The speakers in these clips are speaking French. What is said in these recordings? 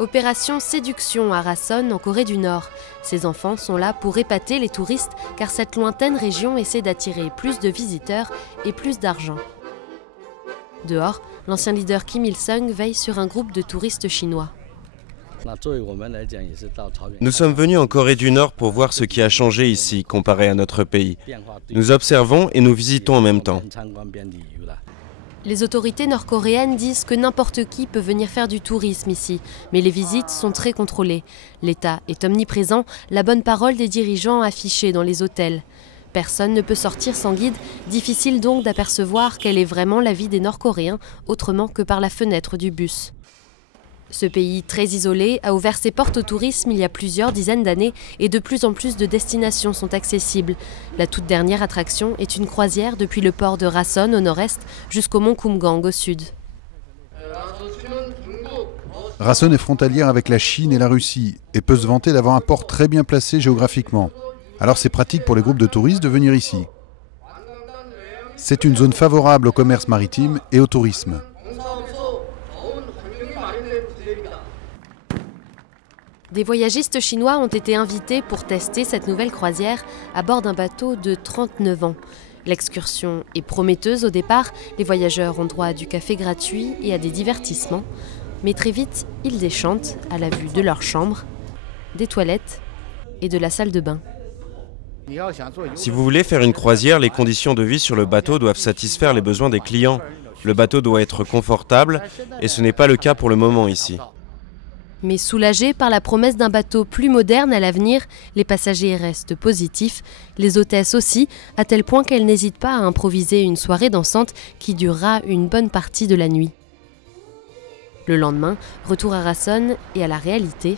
Opération séduction à Rason en Corée du Nord. Ces enfants sont là pour épater les touristes car cette lointaine région essaie d'attirer plus de visiteurs et plus d'argent. Dehors, l'ancien leader Kim Il-sung veille sur un groupe de touristes chinois. Nous sommes venus en Corée du Nord pour voir ce qui a changé ici comparé à notre pays. Nous observons et nous visitons en même temps. Les autorités nord-coréennes disent que n'importe qui peut venir faire du tourisme ici, mais les visites sont très contrôlées. L'État est omniprésent, la bonne parole des dirigeants affichée dans les hôtels. Personne ne peut sortir sans guide, difficile donc d'apercevoir quelle est vraiment la vie des Nord-Coréens, autrement que par la fenêtre du bus. Ce pays très isolé a ouvert ses portes au tourisme il y a plusieurs dizaines d'années et de plus en plus de destinations sont accessibles. La toute dernière attraction est une croisière depuis le port de Rason au nord-est jusqu'au mont Kumgang au sud. Rason est frontalière avec la Chine et la Russie et peut se vanter d'avoir un port très bien placé géographiquement. Alors c'est pratique pour les groupes de touristes de venir ici. C'est une zone favorable au commerce maritime et au tourisme. Des voyagistes chinois ont été invités pour tester cette nouvelle croisière à bord d'un bateau de 39 ans. L'excursion est prometteuse au départ, les voyageurs ont droit à du café gratuit et à des divertissements. Mais très vite, ils déchantent à la vue de leur chambre, des toilettes et de la salle de bain. Si vous voulez faire une croisière, les conditions de vie sur le bateau doivent satisfaire les besoins des clients. Le bateau doit être confortable et ce n'est pas le cas pour le moment ici. Mais soulagés par la promesse d'un bateau plus moderne à l'avenir, les passagers restent positifs, les hôtesses aussi, à tel point qu'elles n'hésitent pas à improviser une soirée dansante qui durera une bonne partie de la nuit. Le lendemain, retour à Rason et à la réalité.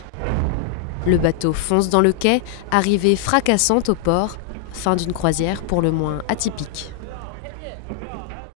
Le bateau fonce dans le quai, arrivée fracassante au port, fin d'une croisière pour le moins atypique.